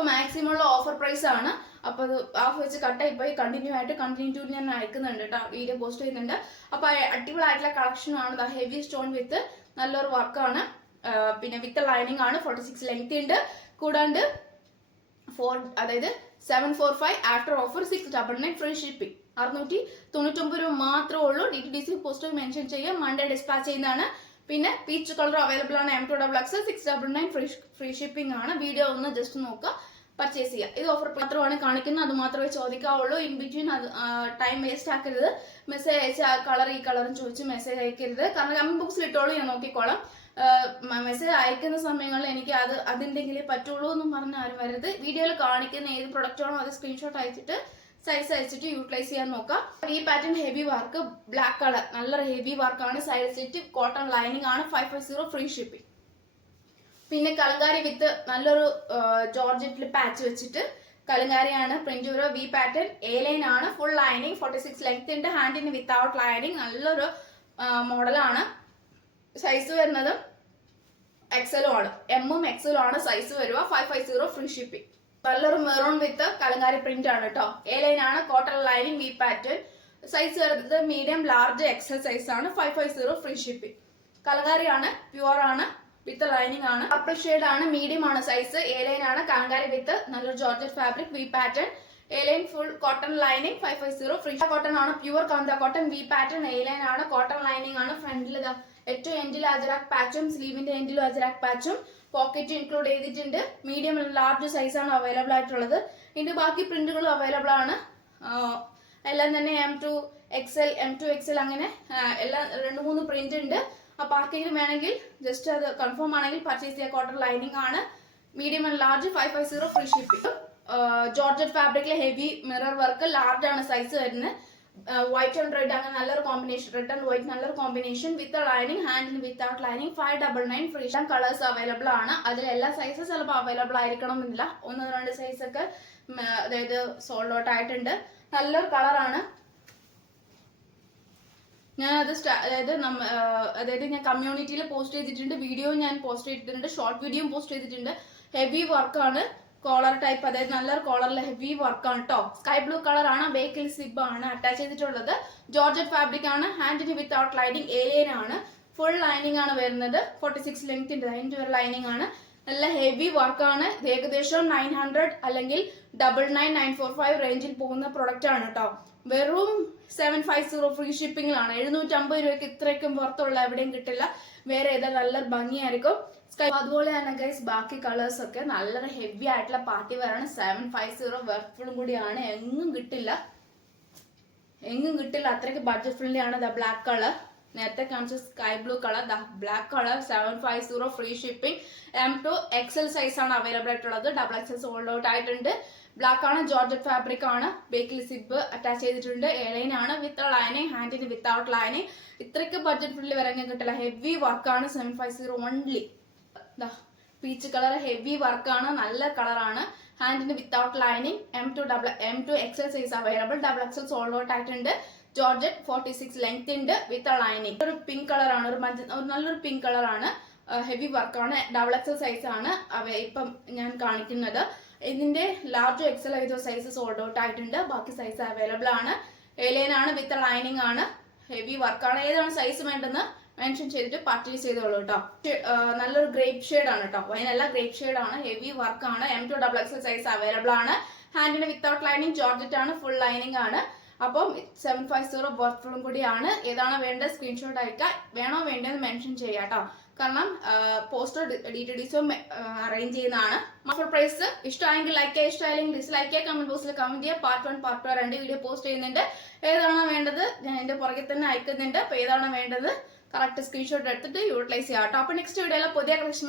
അപ്പോൾ മാക്സിമം ഉള്ള offer price ആണ്. അപ്പോൾ അത് ഹാഫ് വെച്ച് കട്ടായി പോയി കണ്ടിന്യൂ ഞാൻ അയക്കുന്നുണ്ട് കേട്ടോ, വീഡിയോ പോസ്റ്റ് ചെയ്യുന്നുണ്ട്. അപ്പോൾ അടിപൊളിയായിട്ടുള്ള കളക്ഷനാണ്. ഹെവി സ്റ്റോൺ വിത്ത് നല്ലൊരു വർക്കാണ്, പിന്നെ വിത്ത് ലൈനിങ് ആണ്. 46 ലെങ്ത് ഉണ്ട്. കൂടാണ്ട് 745 ആഫ്റ്റർ ഓഫർ 699 ഫ്രീ ഷിപ്പിംഗ്. 699 രൂപ മാത്രമേ ഉള്ളൂ. DTDC പോസ്റ്റ് മെൻഷൻ ചെയ്യാം. മൺഡേ ഡിസ്പാച്ച് ചെയ്യുന്നതാണ്. പിന്നെ പീച്ച് കളർ അവൈലബിൾ ആണ്. M2XX 699 ഫ്രീ ഷിപ്പിംഗ് ആണ്. വീഡിയോ ഒന്ന് ജസ്റ്റ് നോക്കുക, പർച്ചേസ് ചെയ്യുക. ഇത് ഓഫർ മാത്രമാണ് കാണിക്കുന്നത്, അത് മാത്രമേ ചോദിക്കാവുള്ളൂ. ഇൻ ബിറ്റ്വീൻ ടൈം വേസ്റ്റ് ആക്കരുത്. മെസ്സേജ് അയച്ച് ആ കളർ ഈ കളറും ചോദിച്ച് മെസ്സേജ് അയക്കരുത്. കാരണം കമന്റ് ബോക്സിൽ ഇട്ടോളൂ, ഞാൻ നോക്കിക്കോളാം. മെസ്സേജ് അയക്കുന്ന സമയങ്ങളിൽ എനിക്ക് അതുണ്ടെങ്കിലേ പറ്റുള്ളൂ എന്നും പറഞ്ഞ് ആരും വരരുത്. വീഡിയോയിൽ കാണിക്കുന്ന ഏത് പ്രൊഡക്റ്റ് ആണോ അത് സ്ക്രീൻഷോട്ട് അയച്ചിട്ട് സൈസ് അയച്ചിട്ട് യൂട്ടിലൈസ് ചെയ്യാൻ നോക്കാം. ഈ pattern heavy work, black colour, നല്ലൊരു ഹെവി വർക്കാണ്. സൈഡ് സ്ലിറ്റ്, കോട്ടൺ ലൈനിങ് ആണ്. 550 ഫ്രീ ഷിപ്പിംഗ്. പിന്നെ കലങ്കാരി വിത്ത് നല്ലൊരു ജോർജറ്റിൽ പാച്ച് വെച്ചിട്ട് കലങ്കാരിയാണ്. പ്രിന്റ് ഒരു വി പാറ്റേൺ, എ ലൈൻ ആണ്. ഫുൾ ലൈനിങ്, 46 ലെങ്ത് ഉണ്ട്. ഹാൻഡിന് വിത്തൗട്ട് ലൈനിങ്, നല്ലൊരു മോഡലാണ്. സൈസ് വരുന്നത് എക്സലും ആണ്. എമ്മും എക്സലും ആണ് സൈസ് വരിക. 550 ഫ്രീ ഷിപ്പിംഗ്. നല്ലൊരു മെറൂൺ വിത്ത് കലങ്കാരി പ്രിന്റ് ആണ് കേട്ടോ. എ ലൈൻ ആണ്, cotton lining, V pattern. Size വരുന്നത് മീഡിയം, ലാർജ്, എക്സൽ സൈസ് ആണ്. 550 ഫ്രീ ഷിപ്പിംഗ്. കലങ്കാരി ആണ്, പ്യുവർ ആണ്, വിത്ത് ലൈനിങ് ആണ്. പർപ്പിൾ ഷെയ്ഡ് ആണ്, മീഡിയം ആണ് സൈസ്. എ ലൈൻ ആണ്, കലങ്കാരി വിത്ത് നല്ലൊരു georgette fabric, V pattern. A line full cotton lining, 550 free. Cotton ആണ്, pure kantha cotton, V pattern. A line ആണ്, കോട്ടൺ ലൈനിങ് ആണ്. ഫ്രണ്ടിൽ ഏറ്റവും എൻഡിൽ അജറാക് പാച്ചും സ്ലീവിന്റെ എൻഡിലും അജറാക് പാച്ചും പോക്കറ്റ് ഇൻക്ലൂഡ് ചെയ്തിട്ടുണ്ട്. മീഡിയം ലാർജ് സൈസ് ആണ് അവൈലബിൾ ആയിട്ടുള്ളത്. ഇതിന്റെ ബാക്കി പ്രിന്റുകളും അവൈലബിൾ ആണ്. എല്ലാം തന്നെ M2XL അങ്ങനെ എല്ലാം 2-3 പ്രിന്റ് ഉണ്ട്. അപ്പൊ ആർക്കെങ്കിലും വേണമെങ്കിൽ ജസ്റ്റ് അത് കൺഫേം ആണെങ്കിൽ പർച്ചേസ് ചെയ്യുക. കോട്ടൺ ലൈനിങ് ആണ്, medium and large, 550 free shipping. Georgette ഫാബ്രിക്കിലെ ഹെവി മിറർ വർക്ക്, ലാർജ് ആണ് സൈസ് വരുന്നത്. വൈറ്റ് ആൻഡ് റെഡ് അങ്ങനെ നല്ലൊരു കോമ്പിനേഷൻ, റെഡ് ആൻഡ് വൈറ്റ് നല്ലൊരു കോമ്പിനേഷൻ. വിത്ത് ലൈനിങ്, ഹാൻഡിന് വിത്തൗട്ട് ലൈനിങ്. 599 ഫ്രീ. കളേഴ്സ് അവൈലബിൾ ആണ്. അതിൽ എല്ലാ സൈസസ് ചിലപ്പോൾ അവൈലബിൾ ആയിരിക്കണം എന്നില്ല. 1-2 സൈസ് ഒക്കെ അതായത് സോൾഡ് ഔട്ട് ആയിട്ടുണ്ട്. നല്ലൊരു കളറാണ്. ഞാനത് അതായത് ഞാൻ കമ്മ്യൂണിറ്റിയിൽ പോസ്റ്റ് ചെയ്തിട്ടുണ്ട്. വീഡിയോ ഞാൻ പോസ്റ്റ് ചെയ്തിട്ടുണ്ട്, ഷോർട്ട് വീഡിയോ പോസ്റ്റ് ചെയ്തിട്ടുണ്ട്. ഹെവി വർക്കാണ്, കോളർ ടൈപ്പ്, അതായത് നല്ലൊരു കോളറിൽ ഹെവി വർക്കാണ് കേട്ടോ. സ്കൈ ബ്ലൂ കളർ ആണ്. ബേക്കിൽ സിബ് ആണ് അറ്റാച്ച് ചെയ്തിട്ടുള്ളത്. ജോർജറ്റ് ഫാബ്രിക് ആണ്. ഹാൻഡിന് വിത്തൗട്ട് ലൈനിങ്, എ ലൈൻ ആണ്. ഫുൾ ലൈനിങ് ആണ് വരുന്നത്. 46 ലെങ്ത്തിന്റെ അതിന്റെ ഒരു ലൈനിങ് ആണ്. നല്ല ഹെവി വർക്കാണ്. ഏകദേശം 900 അല്ലെങ്കിൽ 999-945 റേഞ്ചിൽ പോകുന്ന പ്രൊഡക്റ്റ് ആണ് കേട്ടോ. വെറും 750 ഫ്രീ ഷിപ്പിംഗിലാണ്. 750 രൂപയ്ക്ക് ഇത്രയ്ക്കും പുറത്തുള്ള എവിടെയും കിട്ടില്ല. വേറെ ഏതാ നല്ല ഭംഗിയായിരിക്കും. അതുപോലെ തന്നെ ഗൈസ് ബാക്കി കളേഴ്സ് ഒക്കെ നല്ലൊരു ഹെവി ആയിട്ടുള്ള പാർട്ടി വെയറാണ്. 750 വെർത്ത്ഫുള്ളും കൂടിയാണ്. എങ്ങും കിട്ടില്ല, അത്രയ്ക്ക് ബഡ്ജറ്റ് ഫ്രണ്ട്ലി ആണ്. ബ്ലാക്ക് കളർ, നേരത്തെ കാണിച്ച sky blue colour, black colour, 750 free shipping. M2XL size ആണ് അവൈലബിൾ ആയിട്ടുള്ളത്. XXL സോൾഡ് ഔട്ട് ആയിട്ടുണ്ട്. ബ്ലാക്ക് ആണ്, ജോർജറ്റ് ഫാബ്രിക് ആണ്. ബേക്കിൽ സിബ് അറ്റാച്ച് ചെയ്തിട്ടുണ്ട്. എ ലൈൻ ആണ്, വിത്ത് ലൈനിങ്, ഹാൻഡിന് വിത്തൗട്ട് ലൈനിങ്. ഇത്രയ്ക്ക് ബഡ്ജറ്റ് ഫ്രണ്ട്ലി വരാൻ കിട്ടില്ല. ഹെവി വർക്കാണ്. 750 ഓൺലി. പീച്ച് കളർ ഹെവി വർക്കാണ്, നല്ല കളറാണ്. ഹാൻഡിന് without lining. M2XL size available. XXL sold out ആയിട്ടുണ്ട്. ജോർജറ്റ് 46 ലെങ്ത് ഉണ്ട്, വിത്ത് ലൈനിങ്. ഒരു പിങ്ക് കളറാണ്, ഒരു നല്ലൊരു പിങ്ക് കളറാണ്. ഹെവി വർക്കാണ്. XXL സൈസ് ആണ് ഇപ്പം ഞാൻ കാണിക്കുന്നത്. ഇതിന്റെ ലാർജ് എക്സൽ ആയിട്ട് സൈസ് സോൾഡ് ഔട്ട് ആയിട്ടുണ്ട്. ബാക്കി സൈസ് അവൈലബിൾ ആണ്. എ ലൈൻ ആണ്, വിത്ത് ലൈനിങ് ആണ്. ഹെവി വർക്കാണ്. ഏതാണ് സൈസ് വേണ്ടെന്ന് മെൻഷൻ ചെയ്തിട്ട് പർച്ചേസ് ചെയ്തോളൂ കേട്ടോ. നല്ലൊരു ഗ്രേപ്പ് ഷെയ്ഡ് ആണ് കേട്ടോ. അതിനെല്ലാം ഗ്രേപ്പ് ഷെയ്ഡ് ആണ്. ഹെവി വർക്കാണ്. M2XL സൈസ് അവൈലബിൾ ആണ്. ഹാൻഡിന് വിത്തൗട്ട് ലൈനിങ്, ജോർജറ്റ് ആണ്, ഫുൾ ലൈനിങ് ആണ്. അപ്പം 750 വർത്തും കൂടിയാണ്. ഏതാണ് വേണ്ടത് സ്ക്രീൻഷോട്ട് അയക്കാം. വേണോ വേണ്ടതെന്ന് മെൻഷൻ ചെയ്യാം കേട്ടോ. കാരണം പോസ്റ്റർ DTDCയും അറേഞ്ച് ചെയ്യുന്നതാണ്. ഓഫർ പ്രൈസ് ഇഷ്ടമായെങ്കിൽ ലൈക്ക് ചെയ്യുക, ഇഷ്ടമായില്ലെങ്കിൽ ഡിസ്ലൈക്ക് ചെയ്യുക. കമന്റ് ബോക്സിൽ കമന്റ് ചെയ്യുക. പാർട്ട് 1 പാർട്ട് 2 2 വീഡിയോ പോസ്റ്റ് ചെയ്യുന്നുണ്ട്. ഏതാണോ വേണ്ടത് ഞാൻ എന്റെ പുറകെ തന്നെ അയക്കുന്നുണ്ട്. അപ്പൊ ഏതാണോ വേണ്ടത് കറക്റ്റ് സ്ക്രീൻഷോട്ട് എടുത്തിട്ട് യൂട്ടിലൈസ് ചെയ്യാം കേട്ടോ. അപ്പൊ നെക്സ്റ്റ് വീഡിയോയിലെ പുതിയ കളക്ഷൻ